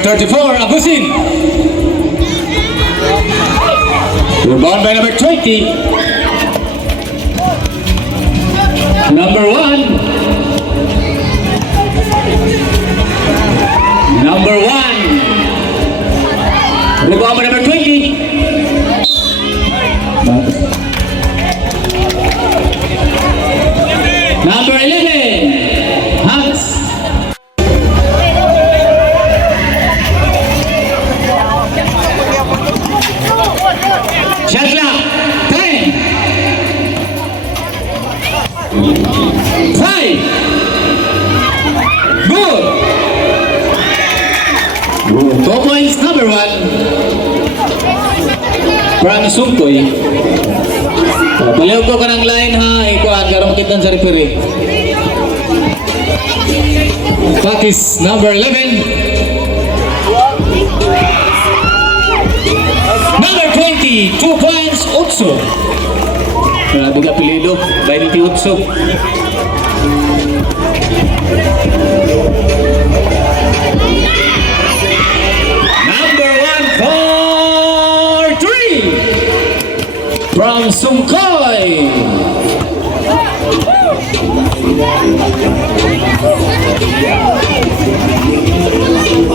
Number 34, Agusin. Rebound by number 20. Number 1. Number 1. Rebound by number 20. Number 11. Hans. Shot clock. 10. 5. Good. 2 points, number 1. From Sungkoy. Paliw ko ka ng line ha. Ikuan, karong kitan sa referee. Clock is number 11. Number 20, 2 points, Utso. Grabe ka pilido, 20 Utso. Number 1 for 3 from Sungkoy.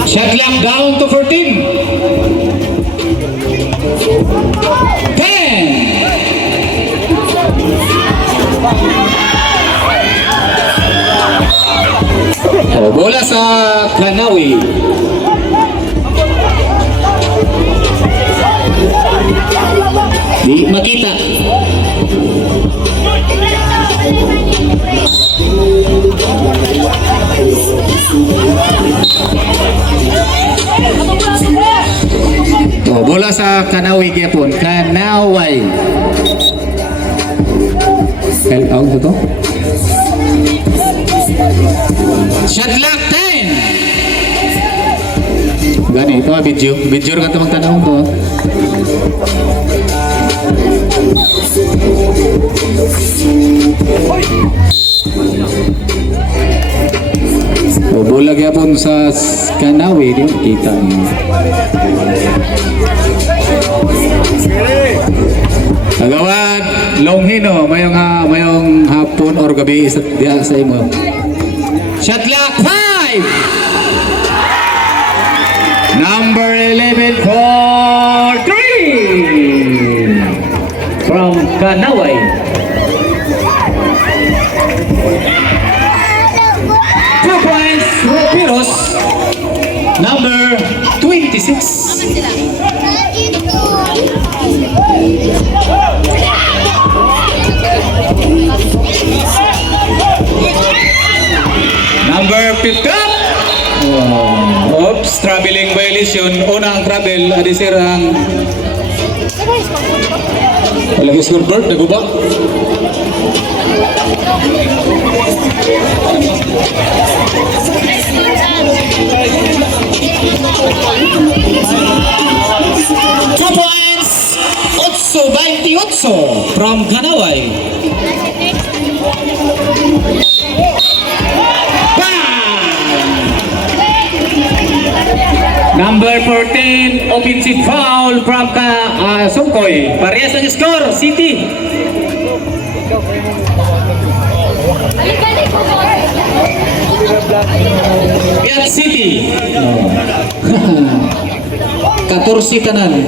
Shot clock down to 14. 10. Bola sa Kanawi. Di makita. Bola sa Kanawi gyapon. Kanaway. Out to. Shot clock 10. Gani ito video ka ito magtanong ko. Bola gyapon sa Kanawi di kita. Agawad Longhino mayong hapon or gabi sa diha sa imo. Shot clock 5. Number 11 for 3 from Kanaway. Ropiros, number 26. Number 50. Oops, traveling violation. Unang travel, adisir ang lagi scoreboard, nagubak. Two points, Utso 28 from Kanaway. Number 14, offensive foul from Sungkoy. Parehas ang score, City. Piat City. 14 tanan.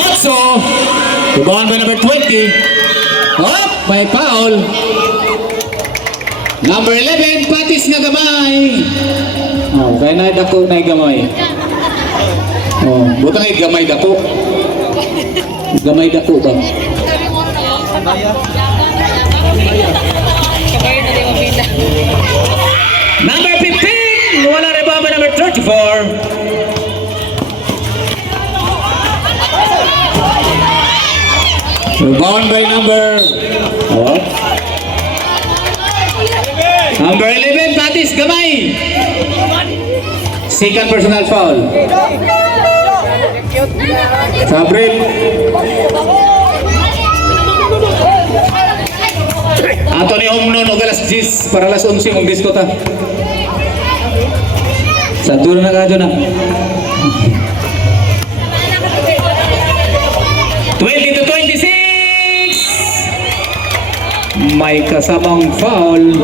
Otso. Rebound by number 20. Oh, may foul. Number 11, Patis nga gamay. Oh, kaya na dako na gamay. Oh, butang gamay dako. Gamay dako ba? Number 15, wala rebound by number 34. Rebound by number Number 11, Patis, gamay. Second personal foul. Sabrit. Anthony Omnon, Ogalas Jis, para alas 11 mong disco ta. Sa dulo na kadyo na. 20 to 26. May kasamang foul.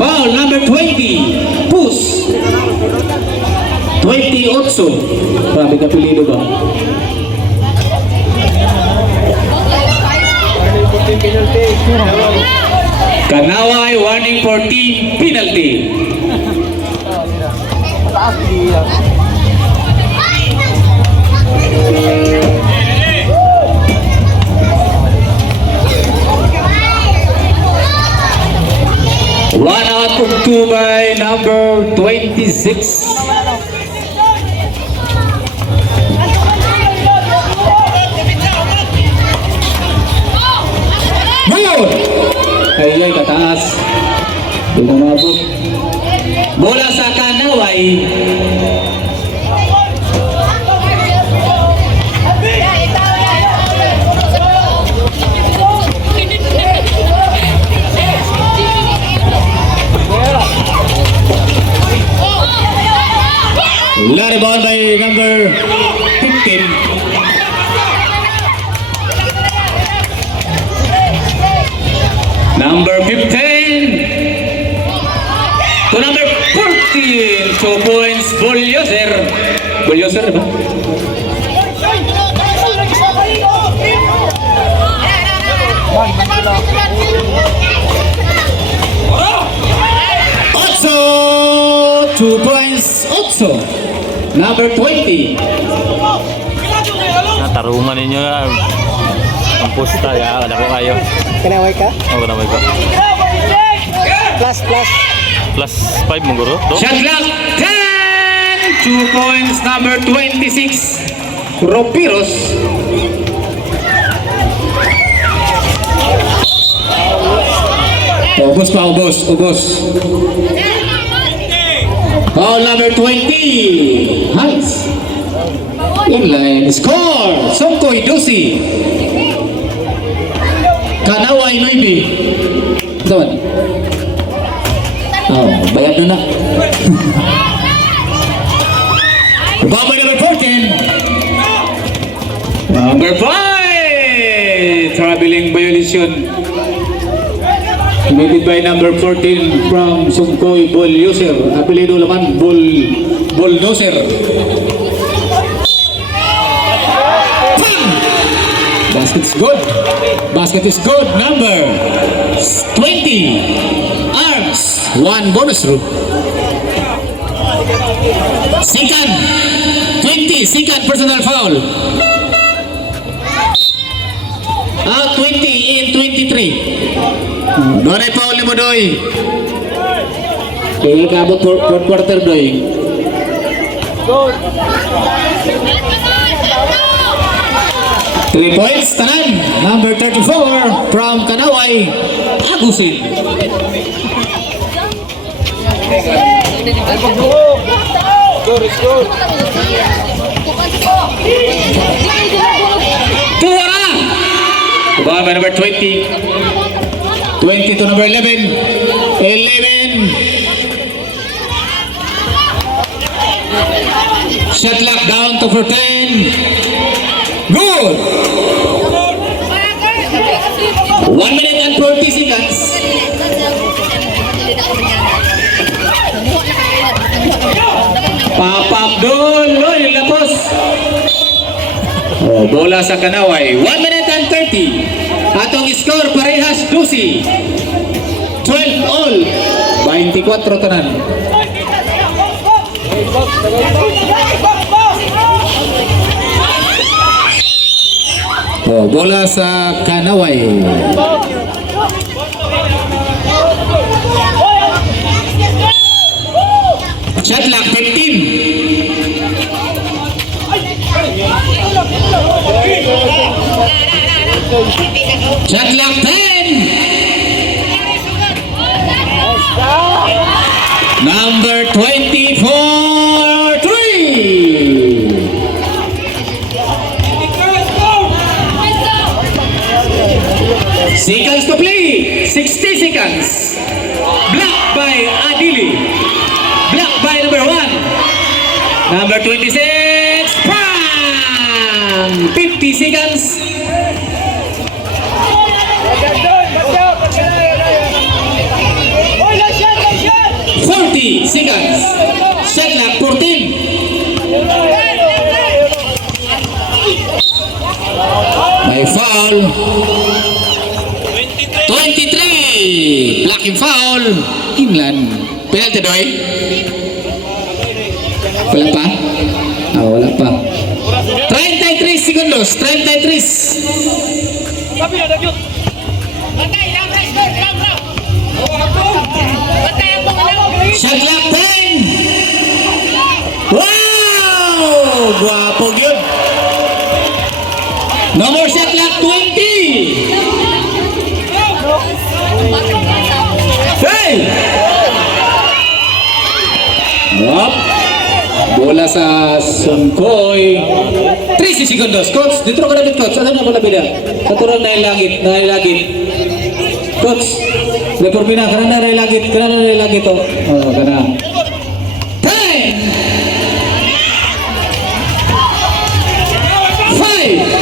Foul number 20. Push. 28. Grabe ka pilido ba? Kanaway warning for team penalty. One out of two by number 26. Kailay kataas. Di mo mabot. Bola sa Kanaway. Rebound by number 15. Number 15 to number 14. 2 points, Bulldozer. Bulldozer ba? Otso! 2 points, Otso. Number 20. Natarungan ninyo nga. Ang pusta ya, ada ko kayo. Kanaway ka? Oh, kanaway ko. Plus. Plus 5 mo guro. Shot clock 10. 2 points, number 26. Ropiros. Ubos. Foul number 20. Hans. Inline. Score. Songkoy Dosi. Kanaway Nuibi. Doon. Oh, bayad na. Baba number 14. Number 5. Traveling violation. Committed by number 14 from Sungkoy Bulldozer. Apelido laman Bulldozer. Basket is good. Number 20. Arms. 1 bonus room. Second. 20. Second personal foul. 20 in 23. Doon ay foul ni mo, Doy. Kaya kabot fourth quarter, Doy. 3 points, tanan. Number 34 from Kanaway, Agusin. Tuwara! Ball by number 20. 20 to number 11. 11. Shot clock down to 14. Good. 1 minute and 40 seconds. Papa Abdul, Loy, lapos. Oh, bola sa Kanaway. 1 minute and 30. Atong score parehas 12. 12 all. 24 tanan. Oh, bola sa Kanaway. Shot clock 15. Shot clock 10. Number 24, 3. Seconds to play. 16. seconds. Block by Adili. Block by number 1. Number 26. Bang! 50 seconds. 40 seconds. Shot clock 14. May foul. 23. Blocking foul. England. Penalty doy. Wala pa? Wala pa. 33 segundos. 33. Shot clock 10. Wow! Guwapo yun. No more shot clock 20. Hey! Up. Bola sa Sungkoy. 30 segundos. Coach, dito ka namin, coach. Ano na pala bila? Katurang nailagit. Coach, report na. Kana na nailagit. To. Oh, kana. 10. 5.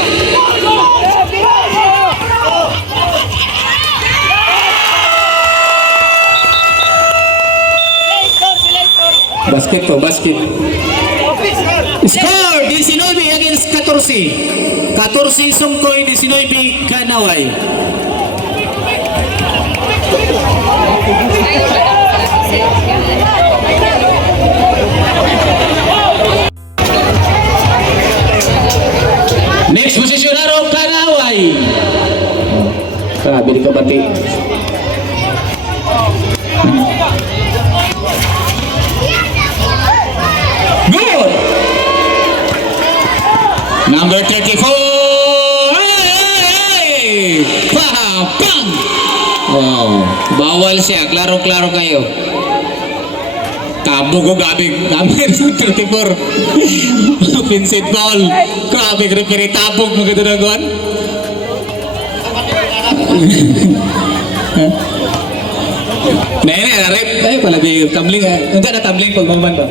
'Basket. Score 19 against 14. 14 Sungkoy, 19 Kanaway. Next position araw Kanaway. Bili ka bati. Good. Number 34. Hey! Pang! Wow. Bawal siya. Klaro-klaro kayo. Tabog ko gabing. Number 34. Vincent Paul. Grabe, referee tabog. Maganda na gawin. Nene, rep. Ay, palabi. Tumbling. Nandiyan na tumbling pag maman ba?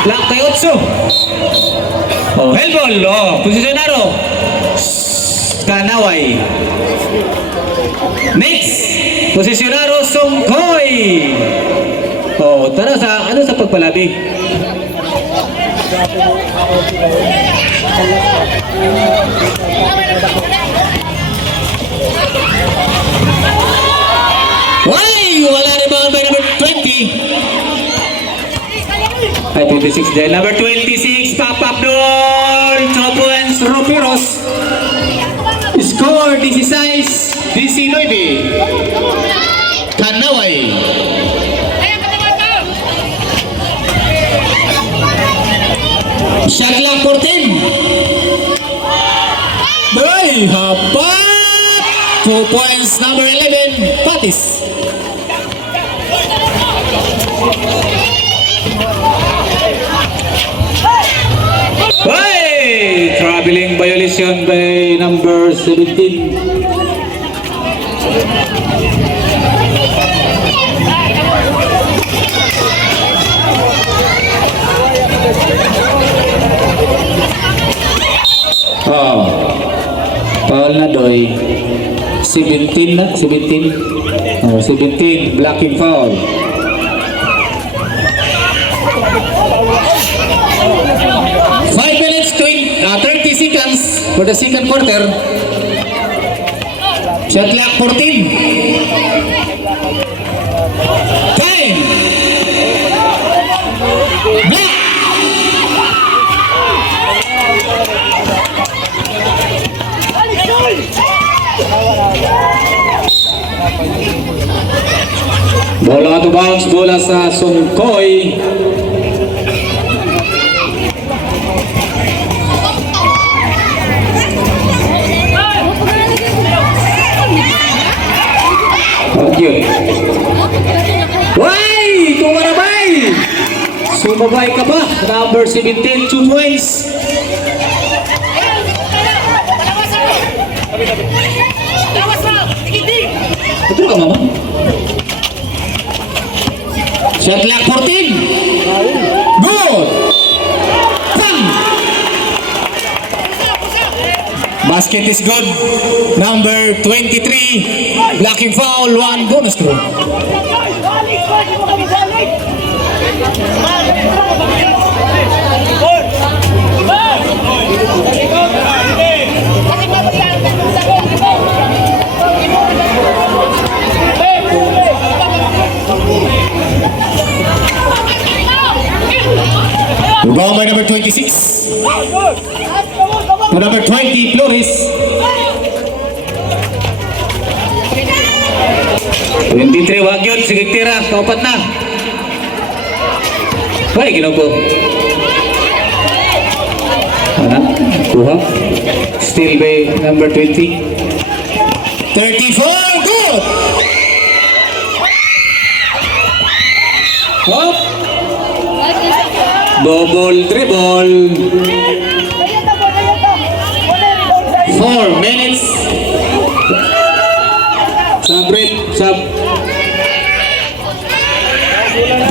Black kay Otso. Oh, helbol. Oh, posisyonado. Kanaway. Next, posisyonado Sungkoy. Oh, tara sa ano sa pagpalabi. Why? Wala rin mga by number 20. Ay, 26 dahil. Number 26, pop-up door. 2 points, Ropiros. Score, 16, 19. Kanaway. Shot clock 14. Ay, habat. 2 points, number 11, Patis. Hey! Traveling violation by number 17. Oh. Foul na doy. 17 na, 17. Oh, 17 blocking foul. 5 minutes, 30 seconds for the second quarter. Shot clock 14. Time. Block. Bola to bounce, bola sa Sungkoy. Yun. Why? Tumarabay! Sumabay ka ba? Number 17, 2 points. Betul ka, Mama? Shot clock 14. Good. Bang. Basket is good. Number 23. Blocking foul. 1 bonus throw. Rebound by number 26. To number 20, Flores. 23, wag yun. Sige, tira. Kaupat na. Ay, ginupo. Ano? Kuha. Still by number 20. 34, good! Hop! Double dribble. 4 minutes. Sub.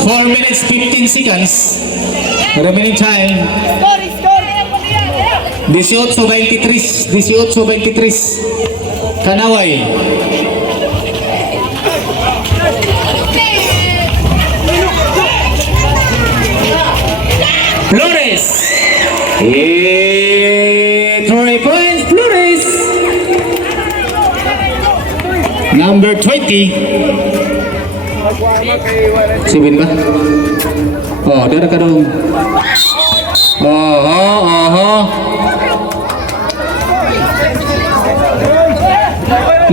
4 minutes 15 seconds. Remaining time. 18-23. 18-23. Kanaway. Flores. 3 points, Flores. Number 20. Sibin ba? Oh, dara ka dong.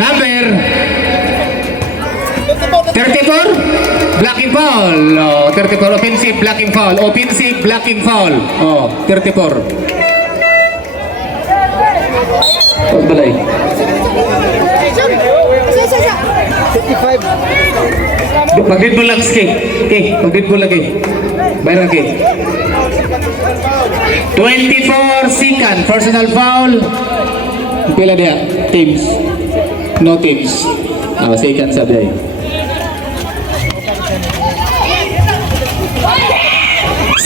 Number 34. Blocking foul. Oh, 34 offensive blocking foul. Offensive blocking foul. Oh, 34. Oh, balay. 55. Mag-readball lang, Ski. Okay, mag-readball lagi. Bayar lagi. 24 second. Personal foul. Pila dia? Teams. No teams. Oh, second sabi ay.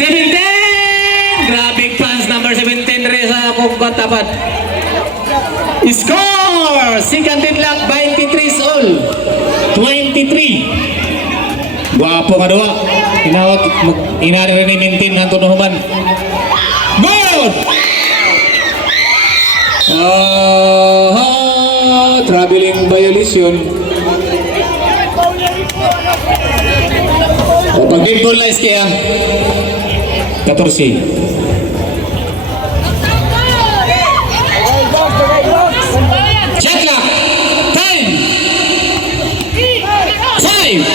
17! Grabe fans number 17 rin sa akong katapat. Score! Second deadlock 23 all. 23. Guwapo ka doa. Inawat, inari rin i-maintain ng tunuhuman. Good! Traveling violation. Pag-game na kaya 14. Shot clock. Time. 5.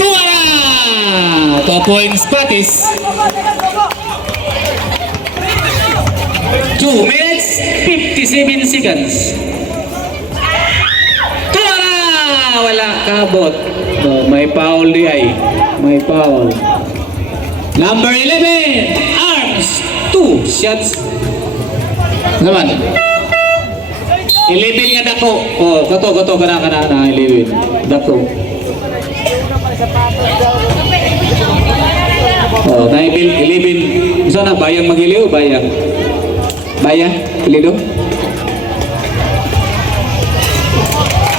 Tuwara. 2 points Patis. 2 minutes 57 seconds. Wala kabot. No, may foul di ay. May foul. Number 11, Arms. 2 shots. Naman. 11 nga dako. Oh, kato kana 11. Dako. Oh, na 11. Sana bayang magiliw, bayang. Bayang, ilido.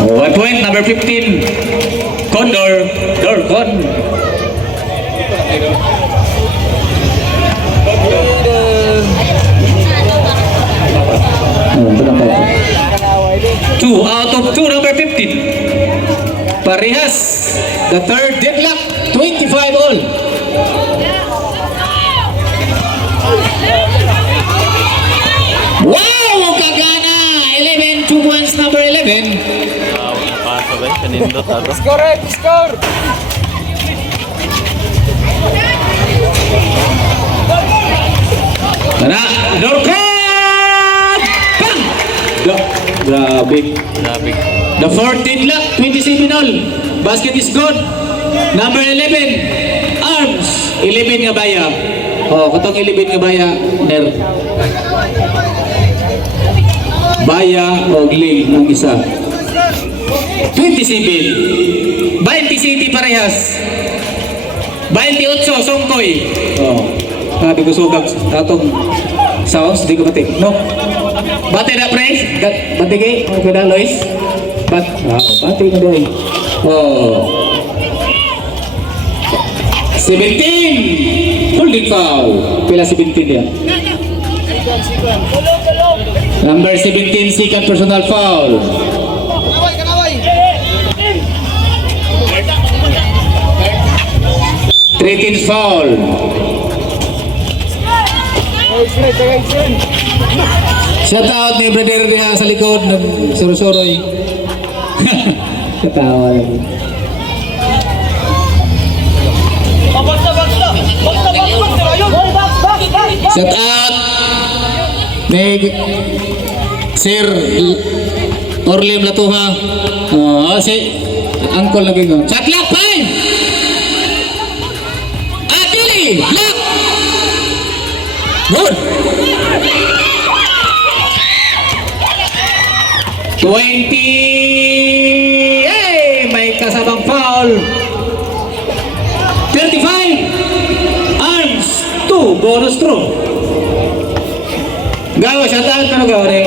1 point, number 15. Condor. Dorcon. Two out of 2, number 15. Parehas. The third deadlock, 25 all. Wow! Kagana! 11, 2 points, number 11. Pasok eh, kanindot ako. Score! Tara! Dorcon! Bang! Grabe. The fourth deadlock, 27 all. Basket is good. Number 11, Arms. 11 nga bayab. Oh, katong ilibin nga baya, ner. Baya o ling ang isa. 27. 27 parehas. 28 songkoy. Oh. Sabi ko sugag atong sounds di ko mati. No. Bate na pre. Bate kay okay na Lois. Bate na dai. Oh. 17. Holding foul. Pila 17 dia. Number 17 second personal foul. 13 foul. Shout out ni brother diha sa likod ng suro-suroy. Katawa lagi. Shout out ni Sir Orlim Latuha. Oh, si Uncle lagi ko. Shot lock 5. Look! Good! 20! Hey! May kasabang foul! 35! Arms! 2! Bonus throw! Gawa, shout out ka na gawa rin.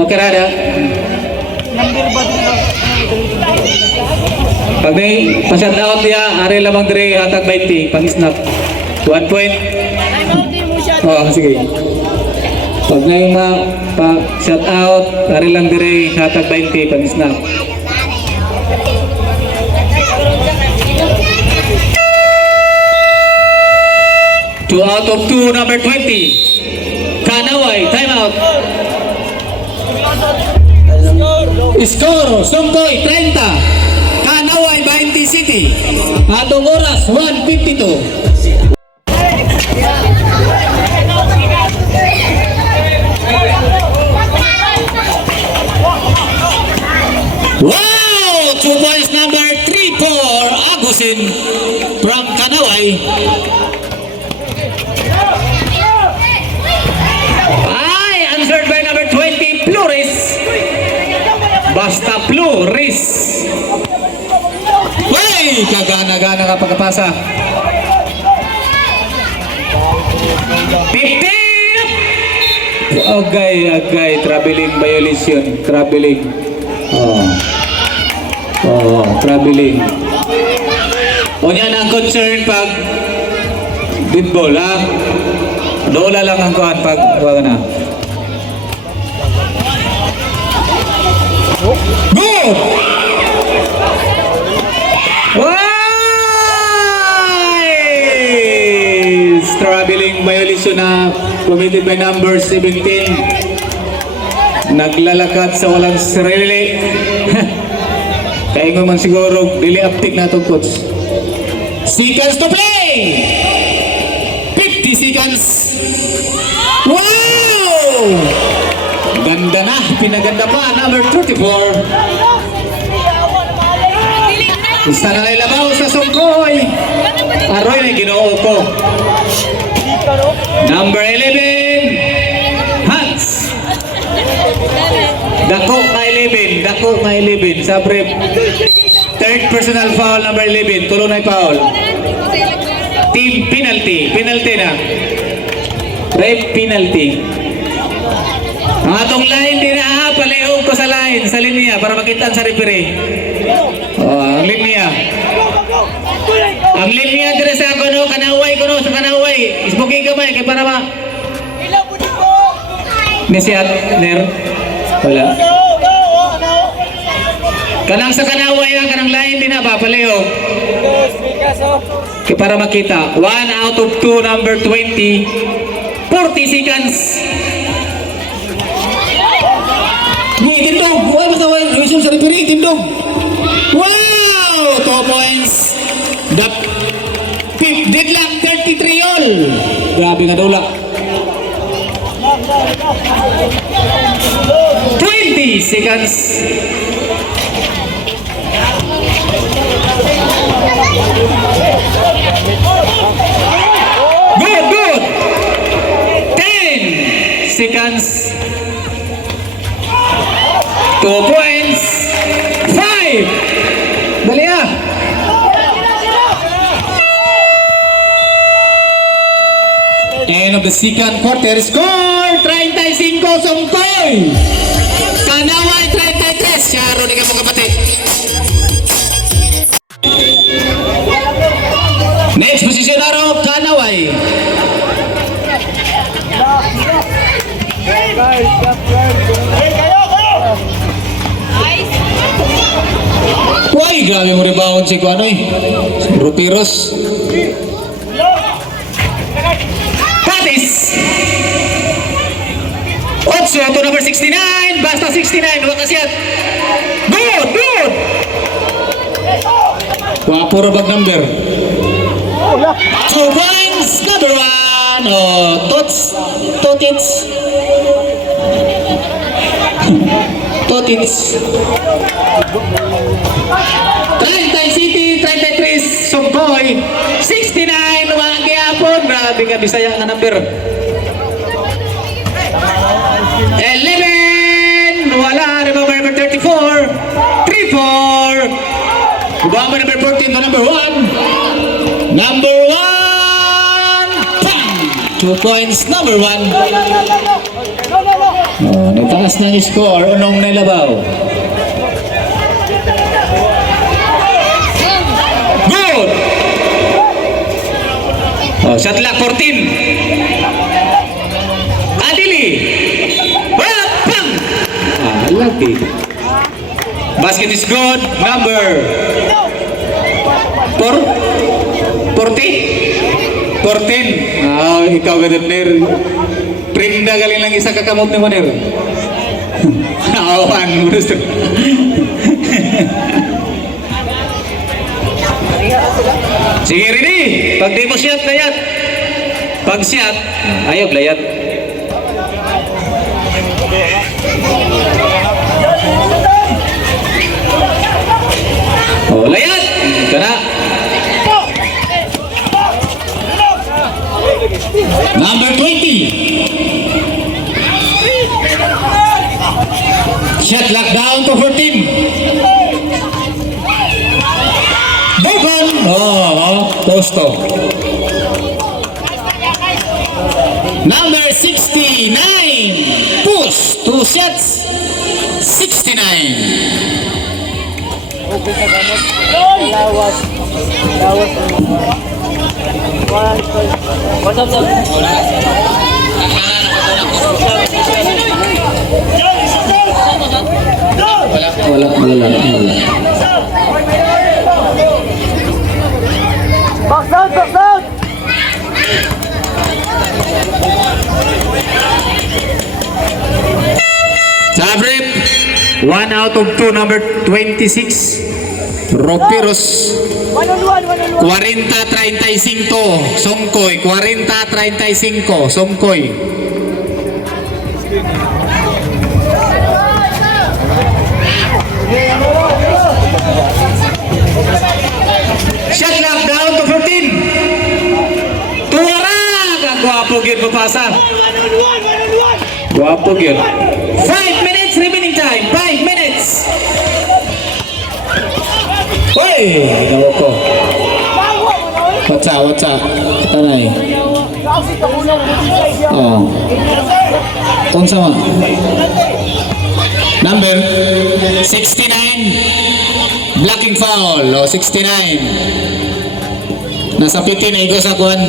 Okay, Rada. Pag may pa-shout out niya, ari lamang dire hatag 20 pang snap. 1 point. Oh, sige. Pag may pa-shout out, ari lang dire hatag 20 pang snap. Two out of 2, number 20. Kanaway, time out. Score, Songkoy 30. Kanaway 20 City. Atong oras 1:52. Wow! 2 points number 3 for Agusin from Kanaway. Ay, answered by number 20 Flores. Basta Flores. Wey! Kagana-gana ka pagkapasa. 15! Agay, traveling violation. Traveling. Traveling. O yan ang concern pag football, ha? Dola lang ang kuhan pag wag na. Good! Traveling violation na committed by number 17. Naglalakad sa walang sarili. Kaya nga man siguro dili uptick na itong coach. Seconds to play! 50 seconds. Wow! Ganda na, pinaganda pa, number 34. Isa na nailabaw sa Songkoy. Aroy na ginoo ko. Number 11. Hans. Dako nga 11. Sabre. Third personal foul, number 11. Tulo na foul. Team penalty. Penalty na. Ref penalty. Ang atong line din na palihog ko sa line, sa linya para makitaan sa referee. Ang linya. Ang linya dire sa kuno kanaway sa kanaway. Isbuki gamay kay para ma. Nisiat ner. Wala. Kanang sa kanaway na kanang line din na ba palihog. Kay para makita. 1 out of 2, number 20. 40 seconds. Tindog! Wala basta wala revision sa referee, tindog! Wow! 2 points! Deadlock 33 all! Grabe nga dula. 20 seconds! Good! Dali ah. End of the second quarter. Score 35 Songkoy. Kanaway 33. Syaro ni kamu kapatid. Next position naro Kanaway. Why grabe mo rebound si Kuano eh. Rupiros. Patis. 8 to number 69. Basta 69. Huwag kasyat. Good, good. Wapo rabag number. 2 points. Number 1. Oh, Tots. Totits. Totits. 30 City, 33 Songkoy, 69 mga gihapon. Grabe ka Bisaya nga number. 11 wala. Remember number 34 3-4. Remember number 14 to number 1. Number 1 2 points. Number 1. Oh, nagtaas na yung score. Unong nailabaw. Good! Oh, shot clock 14. Adili. Pang! Lucky. Basket is good. Number 14. Ah, ikaw ganun ner. Prinda galing lang isa kakamot ni Manir. Awan. Sige ready. Pag di mo shot, layat. Pag shot, ayaw layat. Oh, layat. Kana. Number 20. Shot lock down to 14. Devon. Oh, posto. Number 69. Push. 2 shots. 69. Wala. Box out, box out! Sabrip, 1 out of 2, number 26. Ropiros. 1-on-1. 40-35 Songkoy. 40-35 Songkoy. Shot lock down to 14. Tuwara! Gwapo yun papasa. Gwapo yun. 5 minutes remaining time. 5 minutes. Uy! Ginawa ko. Watsa. Tanay. Oh. Kung sama. Number 69. Blocking foul. Oh, 69. Nasa piti na igo sa kuwan.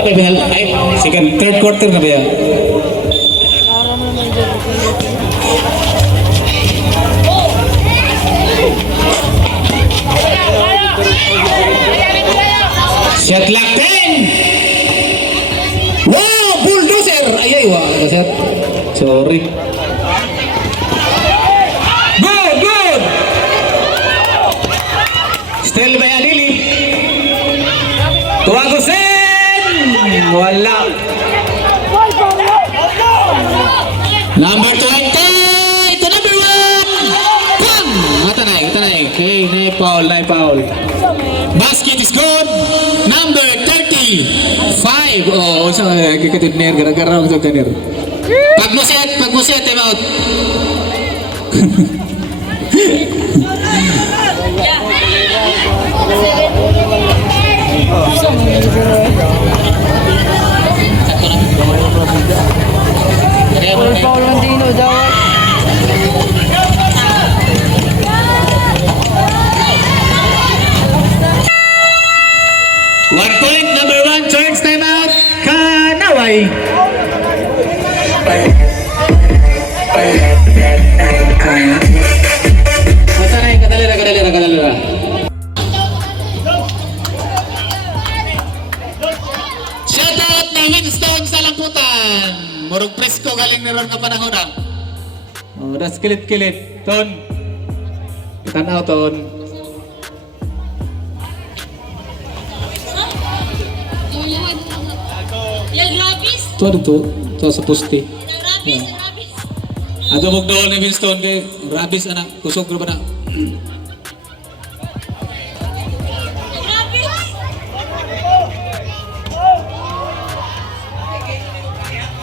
Ay, second, third quarter na ba yan? Shot lock 10. Wow, bulldozer. Ay, wow. Sorry. Good. Still by Adili. Tuwagosen. Wala. Number 20. Ito number 1. Pang. Matanay. Okay, na foul. Basket is good. Number 30. 5. Oh, sa kikatid ner gara-gara sa kanir. Pag mo set, time out. Paul Landino, Dawat. One point, number 1, charge time out. Kanaway. Masanay, kadalira. Shoutout na Winston sa Lamputan. Murong presko galing na ron na panahon ah. Oh, das kilit. Ton. Tanaw, Ton. Yang rabis, Ito sa poste. rabis. Ato mong doon ni Winston kay Rabis anak, kusog ro ba na?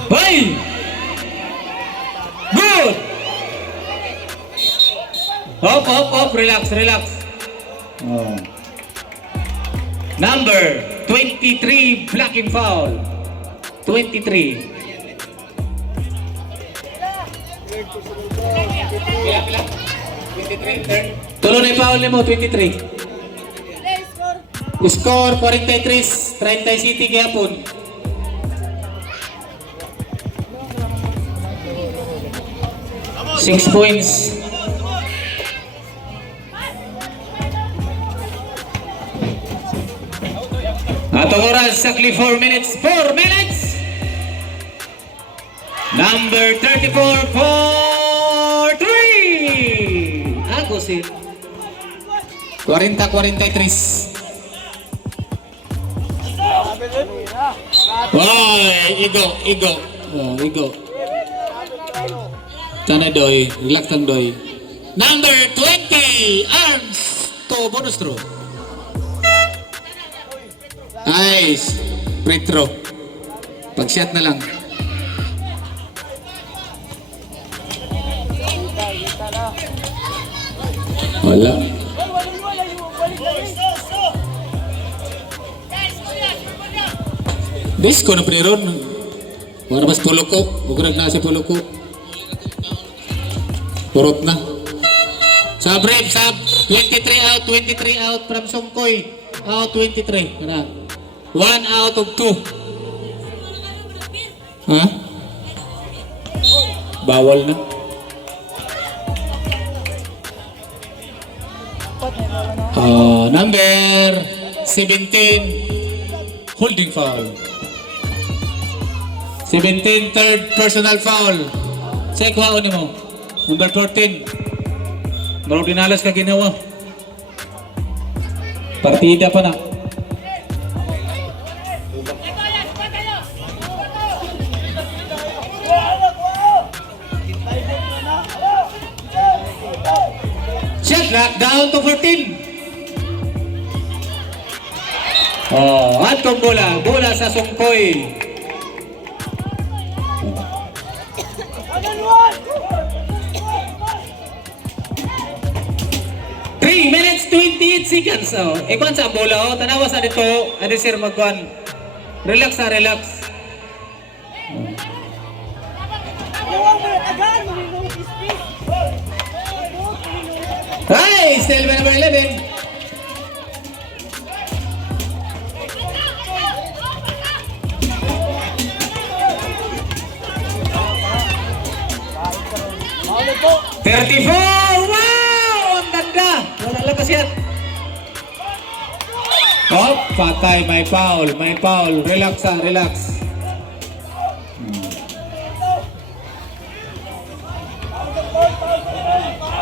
Hoy! Good! Hop, relax. Oh. Number 23, blocking foul. 23. Tulo na yung foul mo, 23. Score 43, 30 City gihapon. Six points. Atong oras, exactly 4 minutes. 4 minutes! Number 34 for 3! Agosin. 40-43. Why? Igo. Oh, igo. Tanay doy. Relax lang doy. Number 20! Arms to bonus throw. Nice. Free throw. Pag-shot na lang. Wala. Disco na piniron. Wala mas pulo ko. Bugurag na si pulo ko. Purot na. Sub rep, sub. 23 out from Songkoy. Out 23. Kana. 1 out of 2. Ha? Bawal na. Number 17, holding foul. 17, third personal foul. Sa ikuha ni mo. Number 14. Baro dinalas ka ginawa. Partida pa na. Shot clock down to 14. Oh, at kung bola sa Songkoy. 3 minutes 28 seconds. Oh, ikwan sa bola. Oh, tanawa sa dito. Ano sir magkuhan? Relax. Hey, still number 11. po. 34! Wow! Ang ganda! Wala lang kasi yan. Oh, patay. May foul. Relax ha, relax.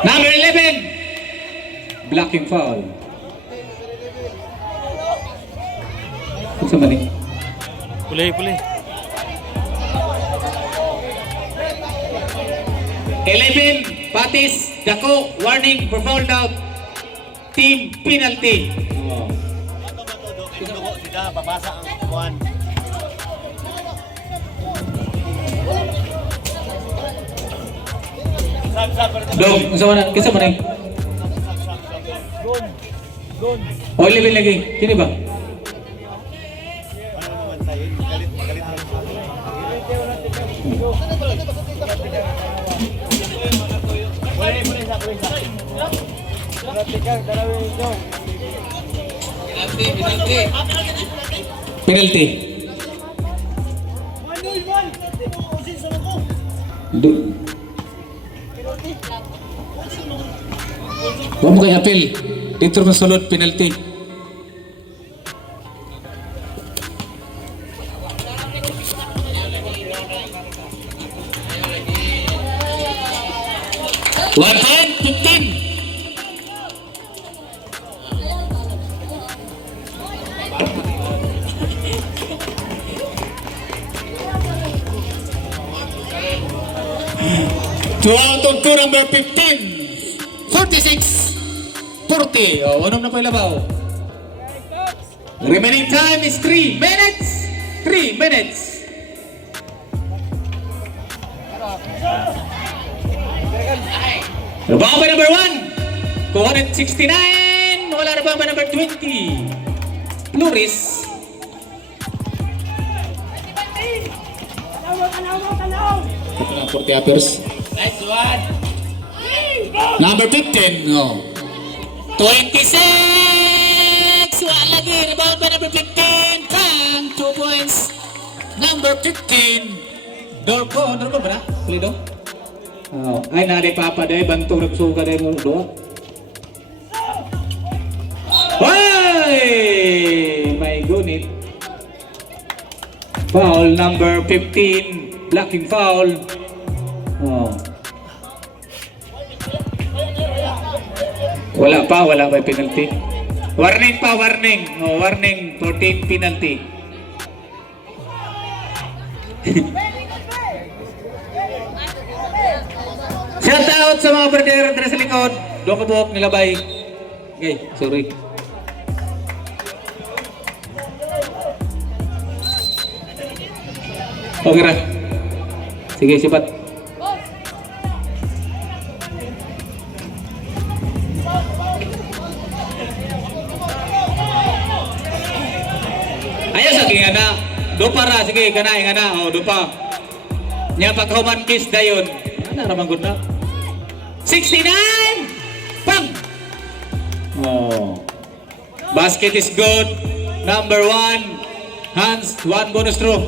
Number 11! Blocking foul. Kung sa mali. Pulih. 11, Patis, Dako, warning for foul out. Team penalty. Sida, babasa ang kuhan. Dog, kisa mo na yun? O, 11 lagi. Sino ba? Penalty. Huwag mo kayo apel. Dito mo sulod, penalty. One point, 15. Two out of two, number 15. 46. 40. Oh, unong na po ilabaw. Remaining time is 3 minutes. 3 minutes. Labaw by number 1. 269. Wala na ba number 20. Luris. Ito na 40 uppers. Nice one. Number 15. Oh. 26. Wala lagi. Rebound by number 15. Kang 2 points. Number 15. Dorpo. Dorpo ba na? Pulido? Oh. Ay, nari papa dahil. Bantong nagsuka dahil mo. Doon. Ay! My gunit. Foul number 15. Blocking foul. Oh. Wala pa penalty. Warning pa, warning. Oh, warning, 14 penalty. Shout out sa mga brother dito sa likod. Doon ka buhok nilabay. Okay, sorry. Okay ra. Sige, sipat. Ayo sa nga na. Do para sige kanay nga na. Oh, do pa. Nya paghuman kiss dayon. Ana ra man gud na. 69. Pang. Oh. Basket is good. Number 1. Hands 1 bonus throw.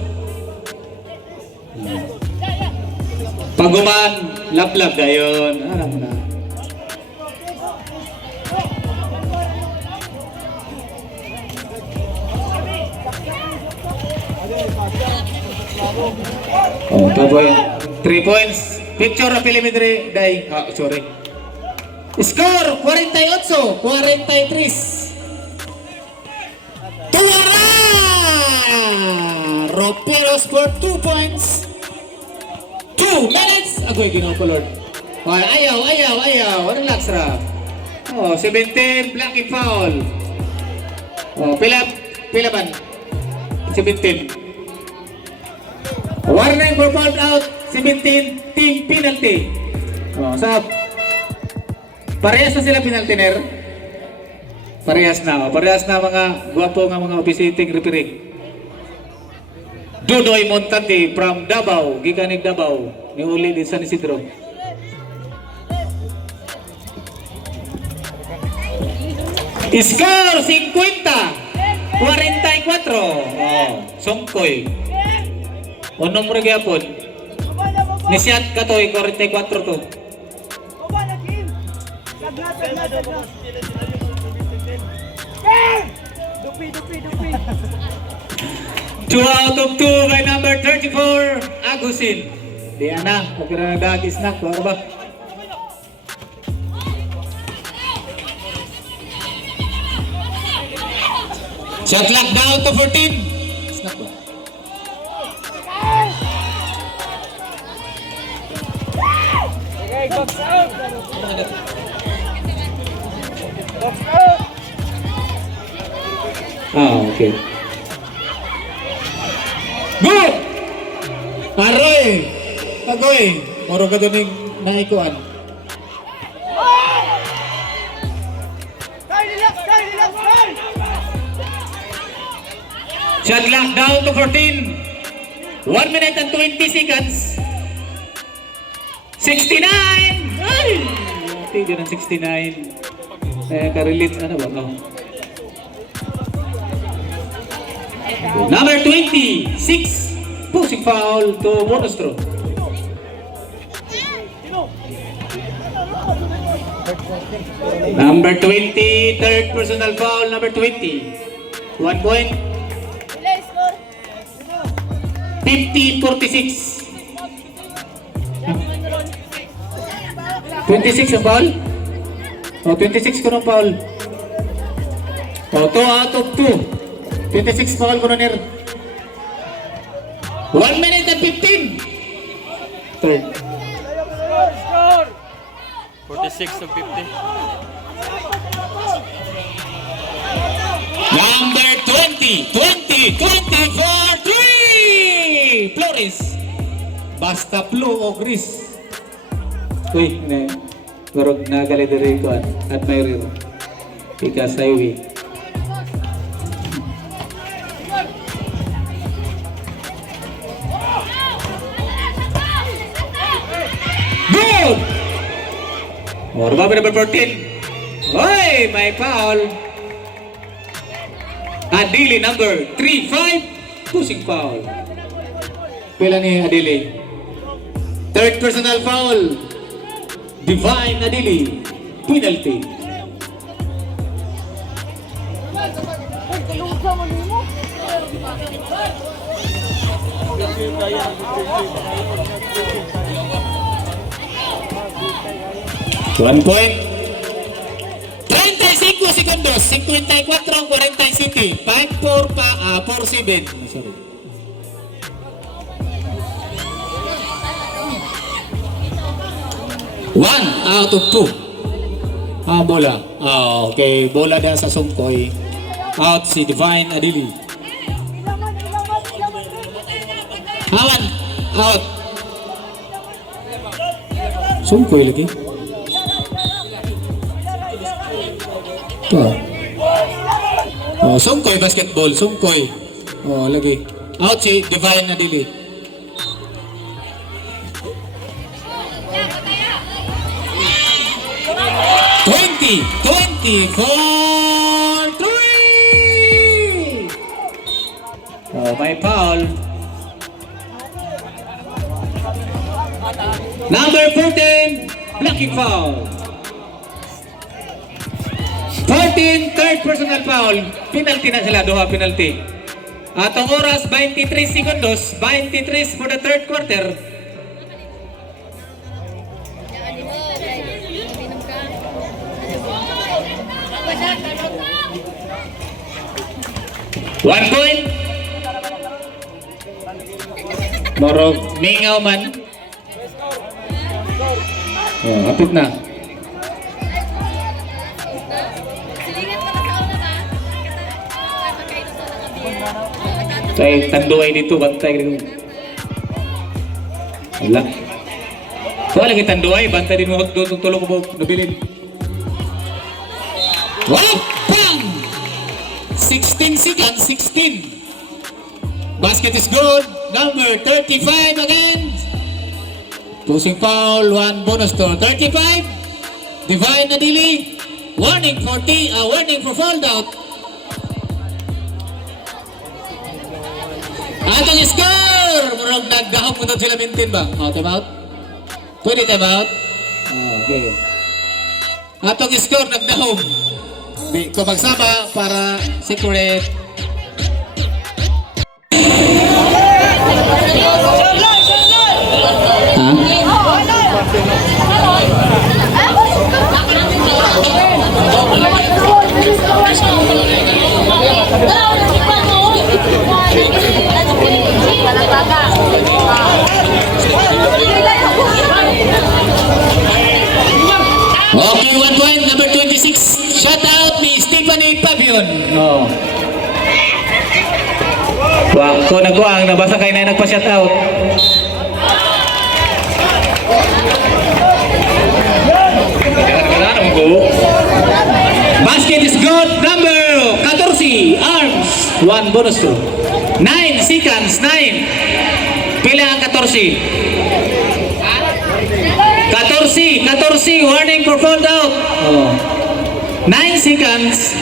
Paguman, lap-lap dayon. Alam mo na. Oh, taboy. 3 points. Picture of perimeter day. Ah, sorry. Score 48, 43. Tuara! Roperos for 2 points. 2 minutes. Agoy, ginaw ko, Lord. Oh, ayaw. Relax ra. Oh, 17, blocking foul. Oh, pila ban? 17. Warning for foul out. 17, team penalty. Oh, so, parehas na sila penaltiner. Parehas na mga guwapo nga mga visiting referee. Dudoy Montante from Davao, gikan Davao, ni uli di San Isidro. Score 50, 44. Oh, songkoy. Unong mo gyapon. Ni Siat katoy 44 to. 2 out of 2 by number 34, Agusin. Di ana, pagkira na dati snack, wala ba? Shot clock down to 14. Snack ba? Okay, box out. Box out. Okay. Good! Aroy! Pagoy! Moro ka doon yung naikuan. Shot clock down to 14. 1 minute and 20 seconds. 69! Ay! Tigil ng 69. Karelate, ano ba? Oh. Number 26. Pushing foul to bonus throw. Number 20, third personal foul, number 20. 1 point. 50-46. 26 ang foul? O, 26 ko ng foul. O, 2 out of 2. 26 foul ko na nir. 1 minute and 15. Third. Score! 46 to 50. Number 20, 24, 3! Flores. Basta blue o gris. Uy, ne. Pero nagalit rin ko at may rin. Because I win. Good! More ba number 14? Oy, may foul. Adili number 3-5. Pushing foul. Pila ni Adili. Third personal foul. Divine Adili. Penalty. One point. 35 segundos. 54-47. 5-4-47. Sorry. One out of 2. Bola. Okay. Bola dahil sa Sungkoy. Out si Divine Adili. Hawan. Out. Sungkoy lagi. Sungkoy basketball. Sungkoy. Lagi. Out si Divine Adili. Twenty, 24-3. May foul. Number 14, blocking foul. 14, third personal foul. Penalty na sila, duha penalty. At ang oras, 23 segundos. 23 for the third quarter. One point. Morog mingaw man. Hapit na. Tay tanduay dito, bantay dito. Wala. So lagi tanduay, bantay din mo tulong mo nabilin. Wow! Bang! 16 seconds, 16. Basket is good. Number 35 again. Pushing foul, 1 bonus to 35. Divine Adili. Warning for warning for foul out. Atong score! Murag naggahap mo sila mintin ba? Time out? Pwede time out? Okay. Atong score nagdahom. Di ko magsama para secret. Okay, 1 point, number 26. Shout out ni Stephanie Pavion. Wow, ko nagkuang, nabasa kayo na nagpa-shout out. Basket is good, number 14, Arms. 1 bonus to. 9 seconds, 9. Pila ang 14? 14, warning for fall out. Oh. 9 seconds.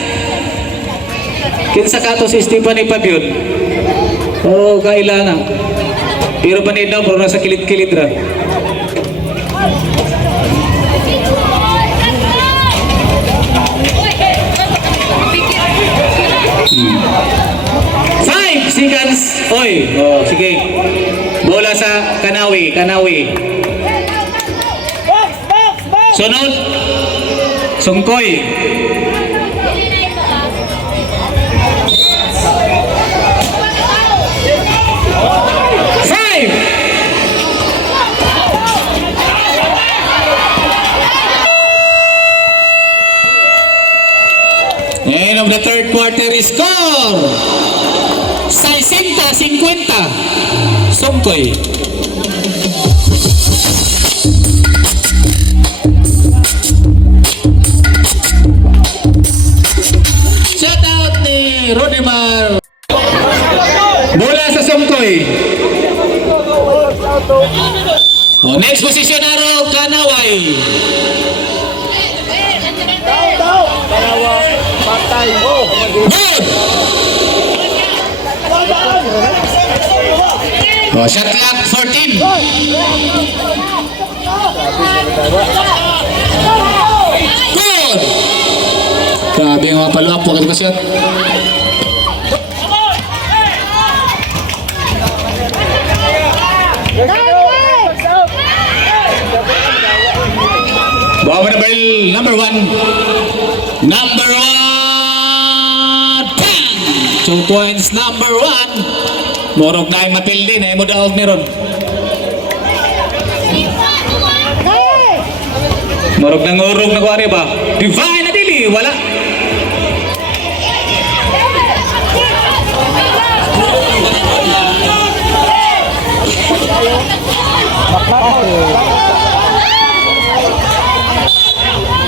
Kinsa kato si Stephanie Pabion. Oh, kaila na. Pero panid na, pero nasa kilit-kilit ra. Five seconds. Oy, oh, sige. Bola sa Kanawi. Sunod. Sungkoy. Five. End of the third quarter is score. 60-50. Sungkoy. Shout out ni Rodimar. Bola sa Sungkoy. Oh, next position araw Kanaway. Good. Oh, shot clock 14. Good. Grabe yung mga paluak po kasi shot. Bawa number one. Number 2 points, number 1. Morog na ay mapildi na mo daog ni Ron. Morog na ngurog na kuwari ba? Divine na dili, wala.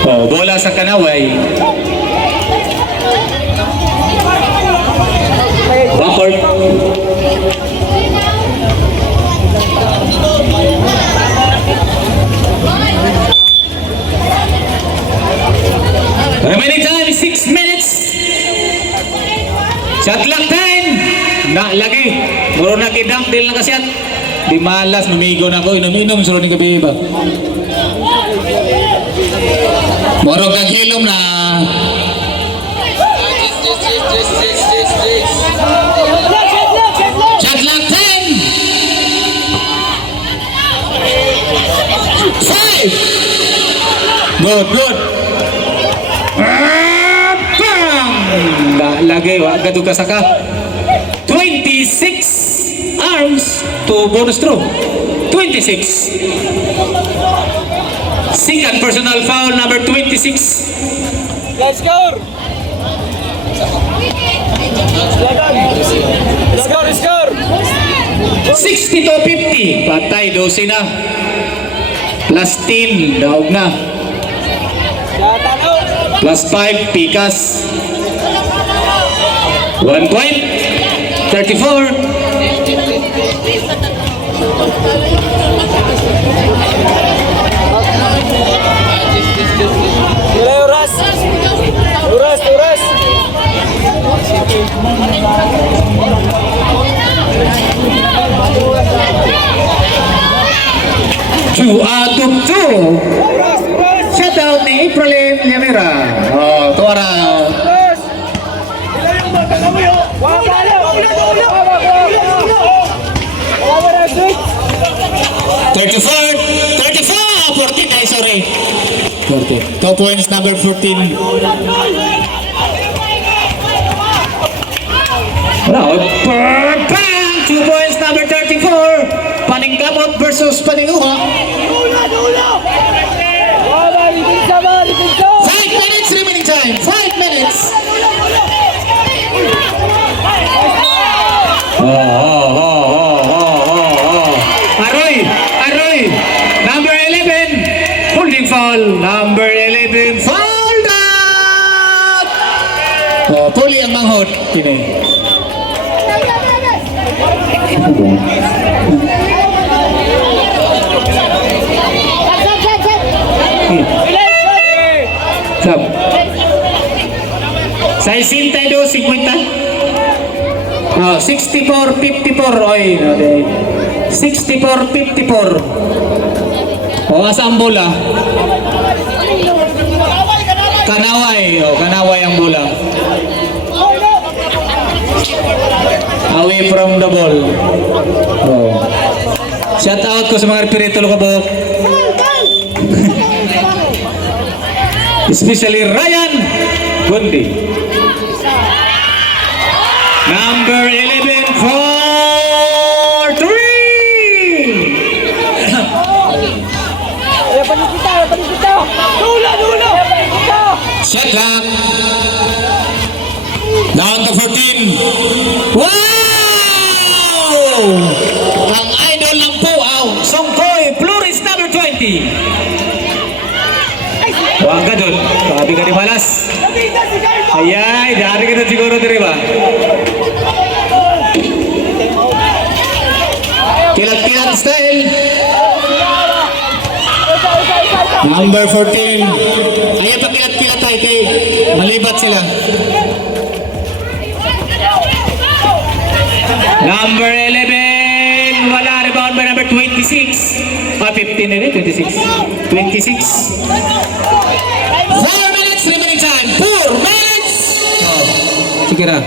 Oh, bola sa Kanaway. Backward. Remaining time is 6 minutes. Shot clock time. Na lagi. Muro na kidang deal na kasyat. Di malas numigo na ko inom-inom suro ni gabi ba. Muro kag hilom na. Shot clock 10. 5. Good. Bang! Lagi, wag ka ka saka. 26 arms to bonus throw. 26. Second personal foul, number 26. Let's go! Score! 60-50. Patay, 12 na. Plus 10, daog na. Plus 5, Pikas. 1 point. 34. Uras! 2 out of 2. Shutout ni April Llamera. Oh, tuwara. 14, sorry. 40. 2 points, number 14. Bang! 2 points, number 34. Paningkamot versus Paninguha. 5 minutes remaining time. 5 minutes. Aroy. Number 11. Holding foul. Number 11. Fouled out. Puli ang manghod. Sab. Sa 62, 50. Oh, 64, 54. Oy, 64, 54. O, asa ang bola? Kanaway. O, kanaway ang bola. Away from the ball. Oh. Shout out ko sa mga referee Lokabok. Especially Ryan Gundi. Number 11 for 3. Shot clock. Down to 14. Wow! Ang idol ng Puaw, Songkoy Flores number 20. Huwag ka dun. Sabi ka di malas. Ayay, dari kita siguro diri ba? Kilat-kilat style. Number 14. Ayan pa kilat-kilat tayo kay malibat sila. Number 11. Wala, rebound by number 26. 15 na rin, 26. 26. 4 minutes remaining time. 4 minutes. Oh, sige na.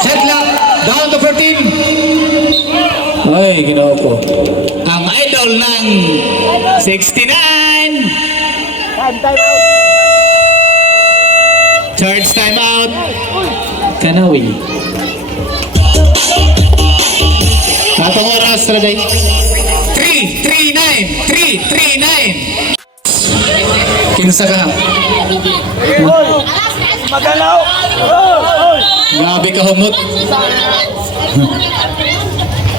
Set lock. Down to 14. Ay, ginawa ko. Ang idol ng 69. Third time out. Kanawi. Atong oras talaga. 3-3-9. 3-3-9. Kinsa ka? Magalaw. Grabe ka humot.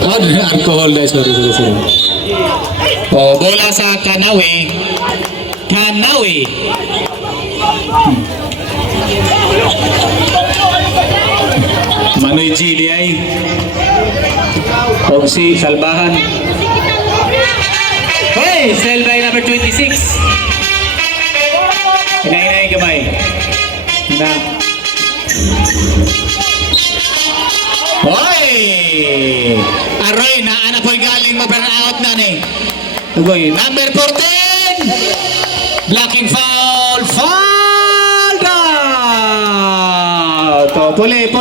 Oh, alcohol dahil sorry. Oh, bola sa Kanawi. Kanawi. Manoy Gili ay Opsi Salbahan. Hey, sell by number 26. Hinahinay gamay. Na. Hoy! Aroy na anak ko'y galing mabranaot na ni. Tugoy, number 14. Blocking foul. Foul down. To, puli.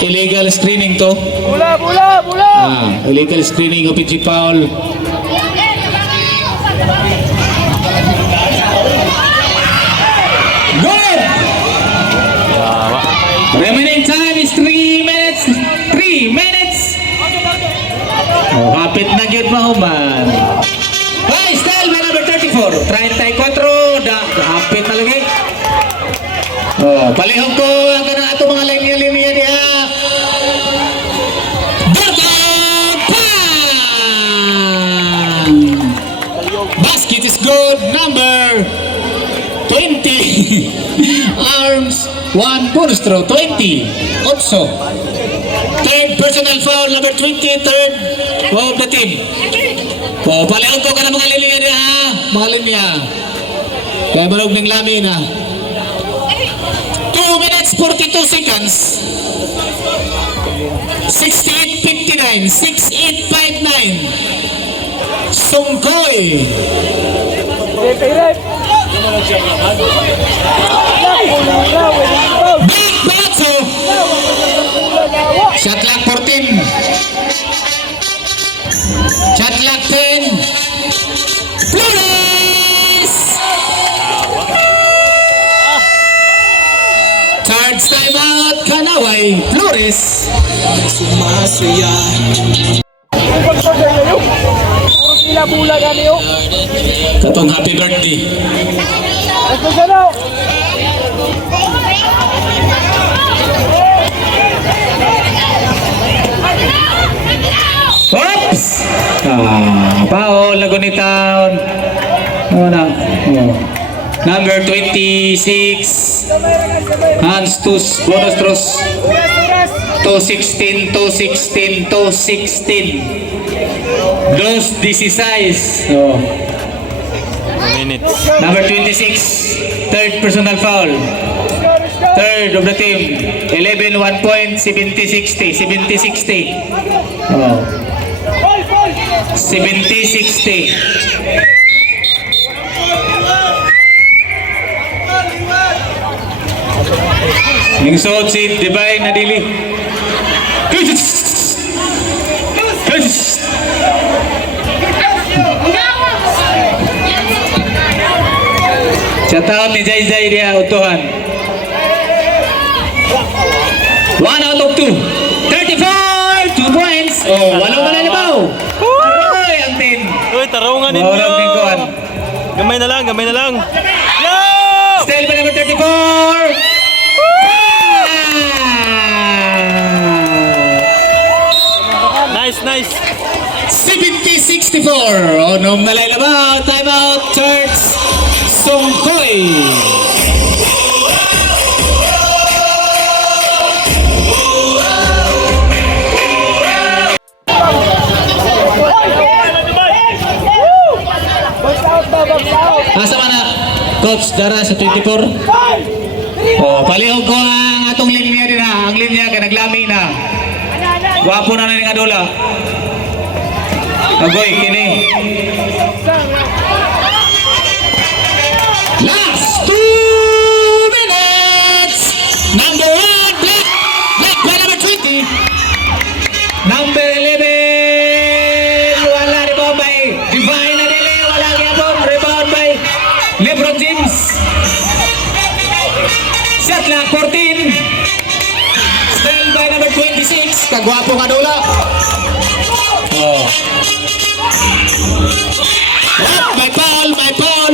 Illegal screening to. Bola. Illegal screening of PG foul. Good! Remaining time is 3 minutes. 3 minutes. Oh, hapit na gyud mahuman. Hey, style by number 34. 34. Hapit na lagi. Oh, palihog ko ang kanang ato mga linya-linya diha. Basket is good. Number 20. Arms 1 Purstro 20. Also. Third personal foul number 20. Third of the team. Oh, palihog ko ka ng mga linya diha. Mga linya. Kaya malog ng lamin ha. 2 minutes 42 seconds. 68:59. 68:59. Songkoy. Big Bato. Shot clock 14. Shot clock 10. Flores. Third time out. Kanaway. Flores. Sumasaya. Puro sila bulan yan yun. Katong happy birthday. Oops! Paol, lagunitaon. Ano na? Number 26. Hans Tus bonus throws. 216, 216, 216. Dos 16. Oh. Minutes. Number 26. Third personal foul. Third of the team. 11, 1 point, 70-60. 70-60. Oh. 70-60. Yung suot si Divine Nadili. Shout out ni Jai Jai dia utuhan. 1 out of 2. 34! 2 points. Oh, walong malalabaw. Aroy, ang tin. Uy, tarungan ninyo! Walang tingkuhan. Gamay na lang, gamay na lang. Yo! Style pa number 34. Nice, nice. 70-64. Oh, nung nalalabaw. Time out. Church. Songkoy. Asa mana? Coach Dara sa 24. Oh, palihog ko ang atong linya din ha. Ang linya kay naglami na. Gwapo na ning adula. Agoy kini. Last 2 minutes. Number 1 Black by number 20. Number 11 wala ni Bombay. Divine na dili wala gyapon. Rebound by LeBron James. Shot clock 14. Stand by number 26. Kagwapo nga dula. Oh. Oh, my foul.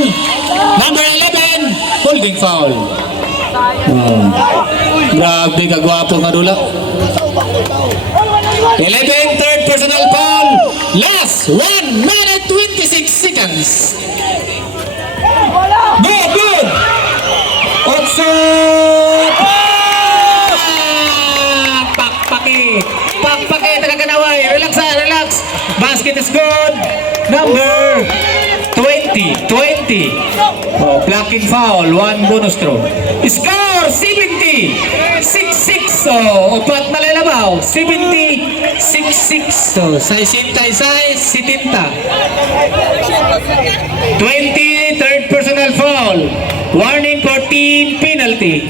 Number 11, holding foul. Oh. Grabe kagwapo nga dula. 11, third personal foul. Last 1 minute 26 seconds. Good. Otso. Pakpake talaganaway. Relax. Basket is good. Number 20. Oh, blocking foul. 1 bonus throw. Score 70. 6-6. Oh, upat na lalabaw. 70. 6-6. So, size 70. 20. Third personal foul. Warning for team penalty.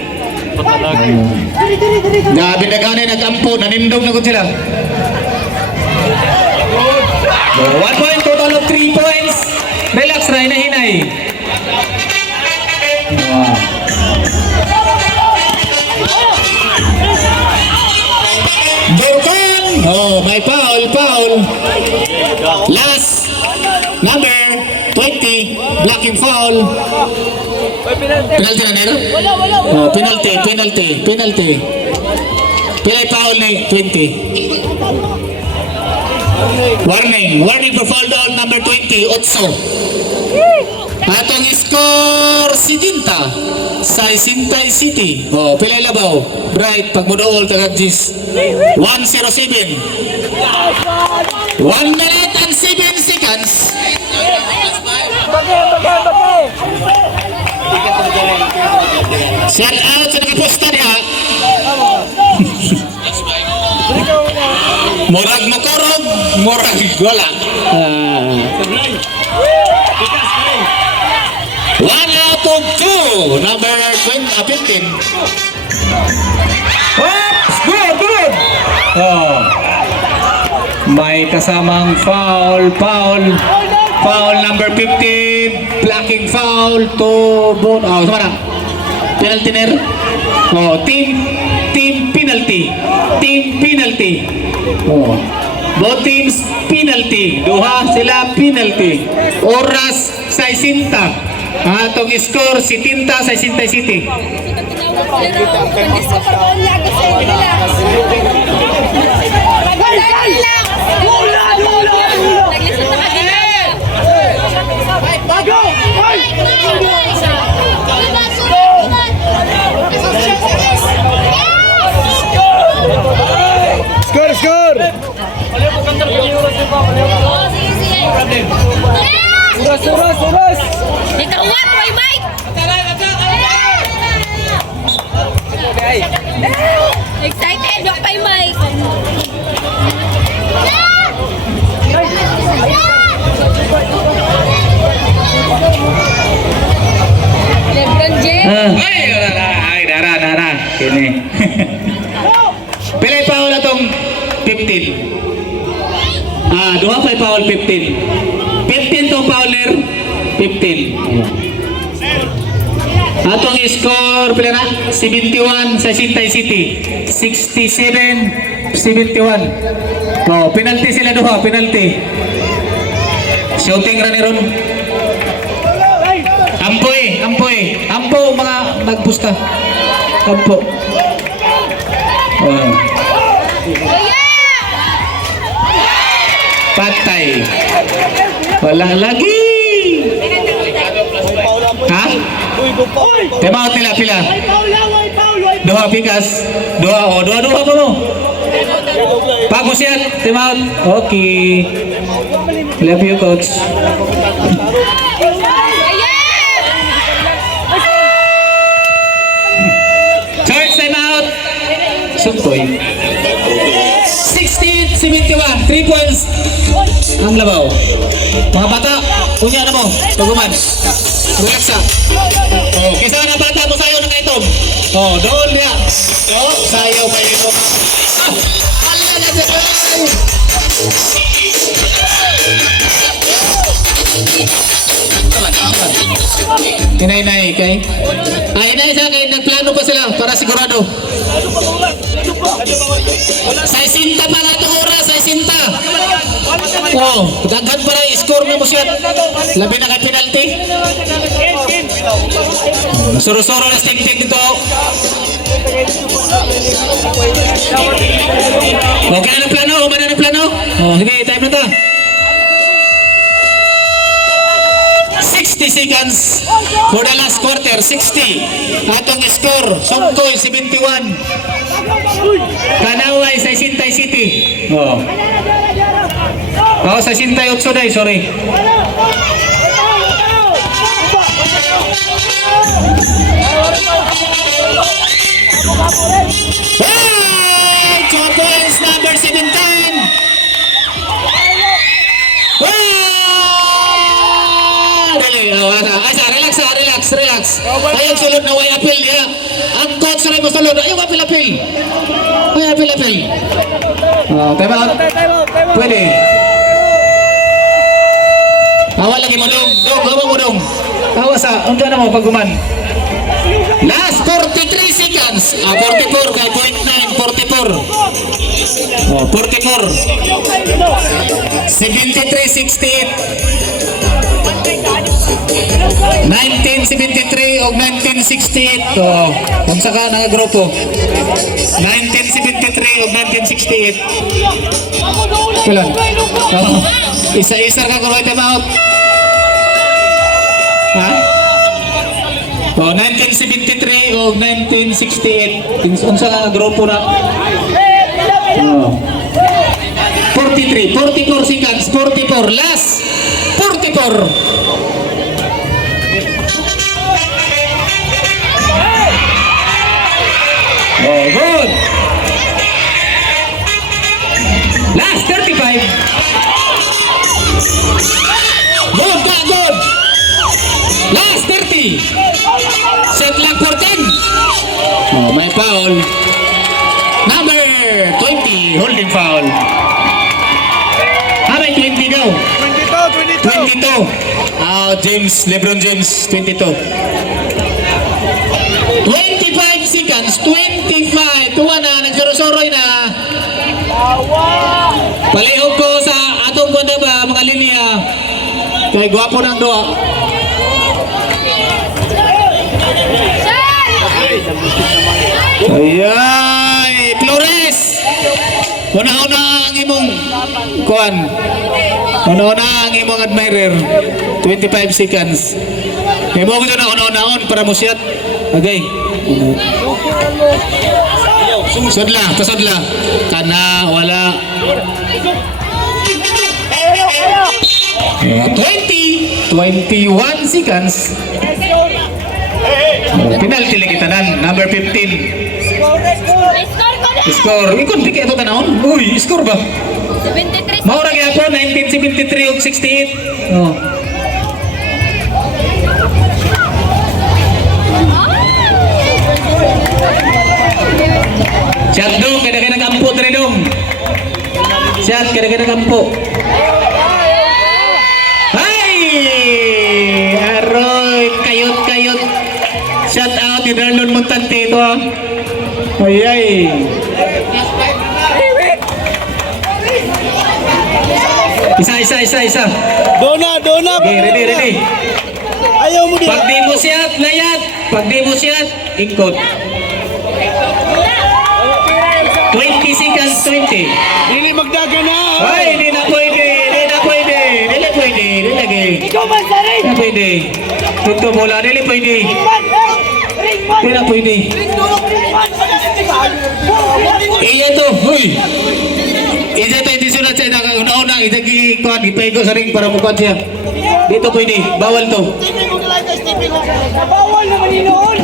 Grabe na ganay nag-ampo. Nanindog na ko sila. 1 point, total of 3 points. Relax na, hinahinay. Dorkan! Oh, may foul. Last, number 20, blocking foul. Penalty na nero? Oh, penalty. Pilay foul ni 20. Warning for foul down number 20, Otso. Atong score si Dinta sa Sintay City. Oh, pilay labaw. Bright, pag mudool tagag Gis. 107. 1 minute and 7 seconds. Shout out sa nakaposta niya. Murag makorog, murag gola. 1 out of 2. Number 15. Oops! Good! Oh. May kasamang foul. Foul number 15. Blocking foul. Oh, sama na. Penalty ner. Oh, team penalty. Oh. Both teams penalty. Duha sila penalty. Oras 60. Atong score si Tinta sa Sintay City. Go! Kini. Pilay foul atong 15. Duha kay foul 15. 15 tong fouler, 15. Atong score pila na? 71 sa Sintay City. 67 71. Oh, penalty sila duha, penalty. Shooting ra ni ron. Ampo mga nagpusta. Ampo. Oh. Patay. Wala lagi. Ha? Tema out nila pila. Duha pikas. Duha pa mo. Bagus yan. Tema out. Okay. Love you, coach. Charge time out. Sumpoy. 16-71. 3 points. Ang labaw. Mga bata, unya na mo. Tuguman. Relax ha. Oh, kisa nga bata mo sayo ng itom. Oh, doon niya. Oh, sayo pa itom. Ala na siya. Inay kay. Inay sa kay nagplano pa sila para sigurado. Sa isinta pa nga itong oras, sa isinta. Oh, daghan para i-score na mo siya. Labi na kay penalty. Suro-suro na sting-ting dito. Okay na ng plano, umana ng plano. Oh, sige, time na ta. 60 seconds for the last quarter. 60. Atong score, Sungkoy 71. Kanaway sa Sintay City. Oh. Sa Sintay 8 day, sorry. Hey! 2 points, number 17. Relax. Ayun sulod na way appeal niya. Ang coach rin mo sulod. Ayun appeal. Way appeal. Time out. Pwede. Awal lagi mo dong. Gawang mo dong. Awa sa. Unta na mo pagguman. Last 43 seconds. 44 kay 0.9. 44. 44. 73-68. 1973 o 1968. Kung saka nga grupo. 1973 o 1968. Kailan? Isa-isa ka kung time out. Ha? 1973 o 1968. Kung saka nga grupo na. 43. 44 seconds. 44. Last. 44. Oh, good. Last 35. Good. Last 30. Set lang for 10. Oh, may foul. Number 20, holding foul. May 20 daw. 22. Lebron James, 22. 25 seconds, 25. Tuwa na, nagsoro-soroy na. Palihog ko sa atong banda ba, mga linya. Kay gwapo ng doa. Ayay, Flores. Una-una ang imong kuan. Una-una ang imong admirer. 25 seconds. Imo ko na una-unaon para mo shot. Okay. Pasodla. Kana wala. 21 seconds. Penalty lagi tanan, number 15. Score. Ikon piki ito tanahon. Uy, score ba? 73. Maura gyapon 1973 ug 68. Oh. kira-kira kampo. Ay! Aroy, kayot-kayot. Shout out ni Darlon Montante ito ah. Ay. Isa. Dona! Okay, ready. Ayaw mo din! Pag di mo siyat, layat. Pag di mo siyat, ikot. 20 seconds, 20. Dili magdaga na! Ay, hindi na pwede. Hindi lagi. Ikaw man sa ring! Hindi na pwede. Ito bola, hindi pwede. Ringman! Hindi na pwede. Iya to, huy. Iya to, hindi sunod sa una-una. Itagi kuhan, ipaigo sa ring para mukuhan siya. Dito pwede, bawal to. Bawal naman inoon!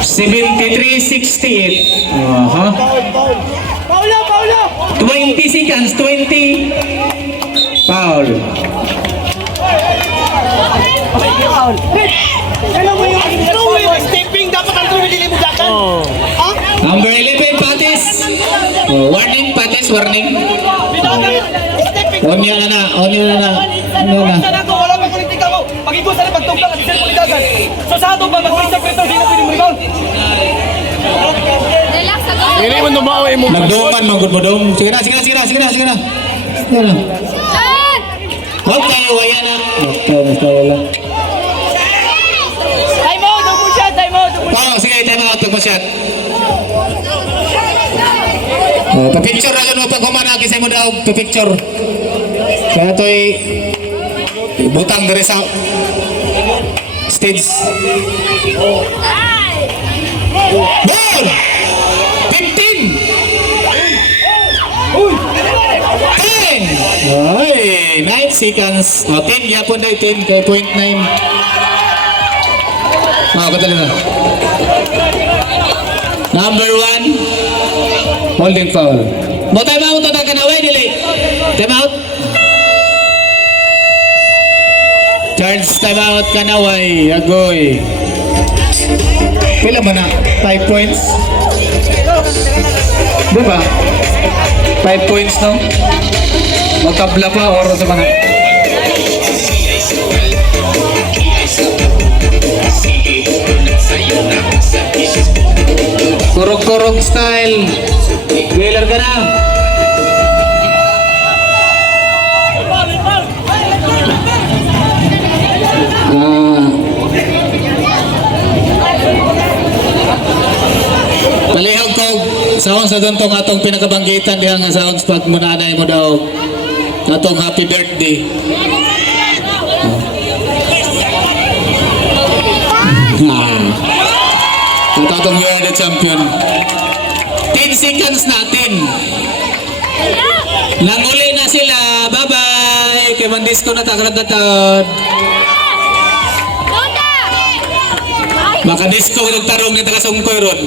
73-68. Aha. Paula! 20 seconds, 20. Foul. Alam mo yung stepping dapat ang tuloy dili mo dakan? Oh. Ha? Number 11, Patis. Oh, warning, Patis, warning. Stepping! On yan na. Sana ko, wala pang kulitika mo. Pag-iko sana pagtugtog at isang kulitagan. So sa ato ba, mag-interpreter, di na pwede mo rebound. Relax ako. Hindi mo tumawi mo. Nagduman, magudmudong. Sige na. Shot! Huwag tayo, waya na. Basta wala. Time out! Huwag mo siya! Time out! Oh, sige, time out, pag masyat. Pa-picture na gano'n pag humanagi sa mo daw, pa-picture. Kaya ito'y butang dari sa stage. Ball! 15! 10! Ay, 9 seconds. O, 10, yapon na 10 kay 0.9. Kadali na. Number 1, holding foul. Mo time out to kanaway dili. Time out. Charge time out kanaway. Agoy. Pila man na? 5 points. Di ba? 5 points no? Magkabla pa or sa mga kurog-kurog style. Wheeler ka na. Palihog ko sounds sa doon atong pinakabanggitan diha nga sounds pag munanay mo daw atong happy birthday. Ito atong we are the champion. 10 seconds natin. Nanguli na sila. Bye-bye. Kay Mandisco na takrad-takrad. Maka disco nagtarong ni taga Sungkoy ron.